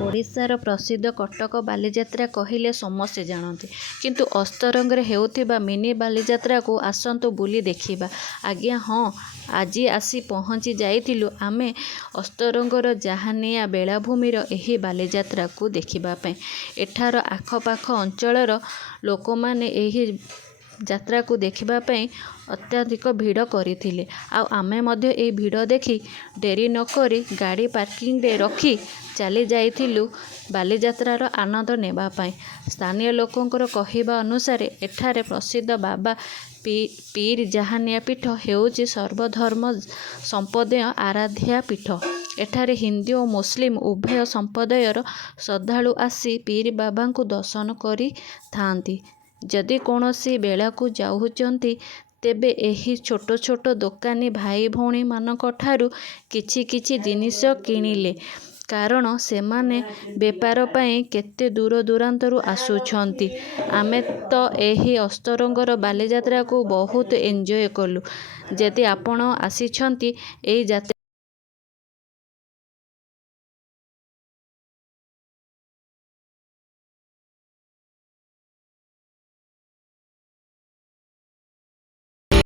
ଓଡ଼ିଶାର ପ୍ରସିଦ୍ଧ କଟକ ବାଲିଯାତ୍ରା କହିଲେ ସମସ୍ତେ ଜାଣନ୍ତି, କିନ୍ତୁ ଅସ୍ତରଙ୍ଗରେ ହେଉଥିବା ମିନି ବାଲିଯାତ୍ରାକୁ ଆସନ୍ତୁ ବୁଲି ଦେଖିବା। ଆଜ୍ଞା ହଁ, ଆଜି ଆସି ପହଞ୍ଚି ଯାଇଥିଲୁ ଆମେ ଅସ୍ତରଙ୍ଗର ଜାହାନିଆ ବେଳାଭୂମିର ଏହି ବାଲିଯାତ୍ରାକୁ ଦେଖିବା ପାଇଁ। ଏଠାର ଆଖପାଖ ଅଞ୍ଚଳର ଲୋକମାନେ ଏହି ଯାତ୍ରାକୁ ଦେଖିବା ପାଇଁ ଅତ୍ୟଧିକ ଭିଡ଼ କରିଥିଲେ। ଆଉ ଆମେ ମଧ୍ୟ ଏହି ଭିଡ଼ ଦେଖି ଡେରି ନକରି ଗାଡ଼ି ପାର୍କିଂରେ ରଖି ଚାଲି ଯାଇଥିଲୁ ବାଲିଯାତ୍ରାର ଆନନ୍ଦ ନେବା ପାଇଁ। ସ୍ଥାନୀୟ ଲୋକଙ୍କର କହିବା ଅନୁସାରେ ଏଠାରେ ପ୍ରସିଦ୍ଧ ବାବା ପୀର ଜାହାନିଆ ପୀଠ ହେଉଛି ସର୍ବଧର୍ମ ସମ୍ପ୍ରଦାୟ ଆରାଧ୍ୟା ପୀଠ। ଏଠାରେ ହିନ୍ଦୁ ଓ ମୁସଲିମ ଉଭୟ ସମ୍ପ୍ରଦାୟର ଶ୍ରଦ୍ଧାଳୁ ଆସି ପୀର ବାବାଙ୍କୁ ଦର୍ଶନ କରିଥାନ୍ତି। ଯଦି କୌଣସି ମେଳାକୁ ଯାଉଛନ୍ତି ତେବେ ଏହି ଛୋଟ ଛୋଟ ଦୋକାନୀ ଭାଇ ଭଉଣୀମାନଙ୍କ ଠାରୁ କିଛି କିଛି ଜିନିଷ କିଣିଲେ, କାରଣ ସେମାନେ ବେପାର ପାଇଁ କେତେ ଦୂର ଦୂରାନ୍ତରୁ ଆସୁଛନ୍ତି। ଆମେ ତ ଏହି ଅସ୍ତରଙ୍ଗର ବାଲିଯାତ୍ରାକୁ ବହୁତ ଏନ୍ଜୟ କଲୁ। ଯଦି ଆପଣ ଆସିଛନ୍ତି ଏହି ଯାତ୍ରା